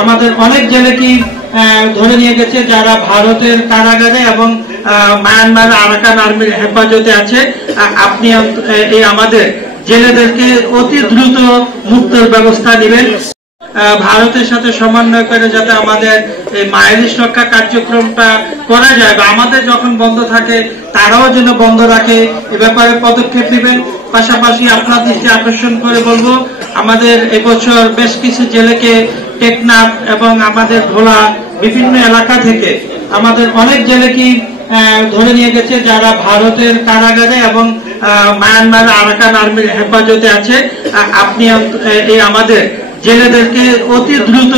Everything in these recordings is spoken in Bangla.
আমাদের অনেক জেলেকে ধরে নিয়ে গেছে যারা ভারতের কারাগারে এবং মায়ানমার আরাকান আর্মির হেফাজতে আছে। আপনি এই আমাদের জেলেদেরকে অতি দ্রুত মুক্তের ব্যবস্থা নেবেন। ভারতের সাথে সমন্বয় করে যাতে আমাদের এই মাইলিশ রক্ষা কার্যক্রমটা করা যায় বা আমাদের যখন বন্ধ থাকে তারাও যেন বন্ধ রাখে, এ ব্যাপারে পদক্ষেপ নেবেন। পাশাপাশি আপনার দৃষ্টি আকর্ষণ করে বলবো, আমাদের এবছর বেশ কিছু জেলেকে টেকনাফ এবং আমাদের ভোলা বিভিন্ন এলাকা থেকে আমাদের অনেক জেলেকে ধরে নিয়ে গেছে যারা ভারতের কারাগারে এবং মায়ানমার আরাকান আর্মির হেফাজতে আছে। আপনি এই আমাদের জেলেদেরকে অতি দ্রুত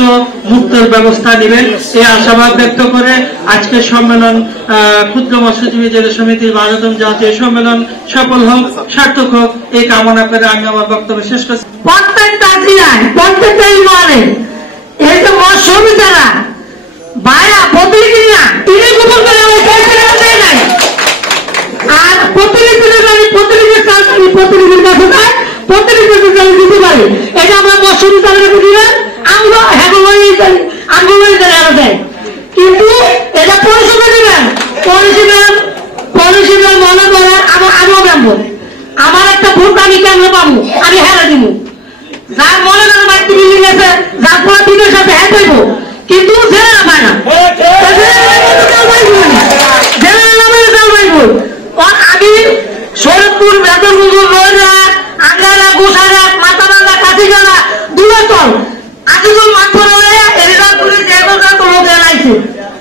মুক্তের ব্যবস্থা নেবেন, এই আশাবাদ ব্যক্ত করে আজকের সম্মেলন ক্ষুদ্র মৎস্যজীবী জেলা সমিতির 12তম জাতীয় সম্মেলন সফল হোক, সার্থক হোক, এই কামনা করে আমি আমার বক্তব্য শেষ করছি। প্রত্যেকটা জেলায় প্রত্যেকটা ইউনিয়নে এই যে মৎস্যজীবী যারা ভাইরা প্রতিনিধিরা তিনি গোপন করে নাই, আর প্রতিনিধিদের প্রতিনিধির কাছে যায়, প্রতিনিধিদের কাছে দিতে পারে। এটা আমরা মৎস্যজীবী তাদেরকে দিলাম, আন্দোলন দেয়, কিন্তু এটা পরিষেবা দিবেন। পরিষেবা মনে করে আমিও জানবো, আমার একটা ভোট আমি কেমন পাবো, আমি হেরে দিব। যার মনে করেন বাড়িতে বিল্ডিং আছে, যার পরে দিনের সাথে হ্যাঁ পাইব, কিন্তু জেলা পায় না, আমি শরৎপুর বেতন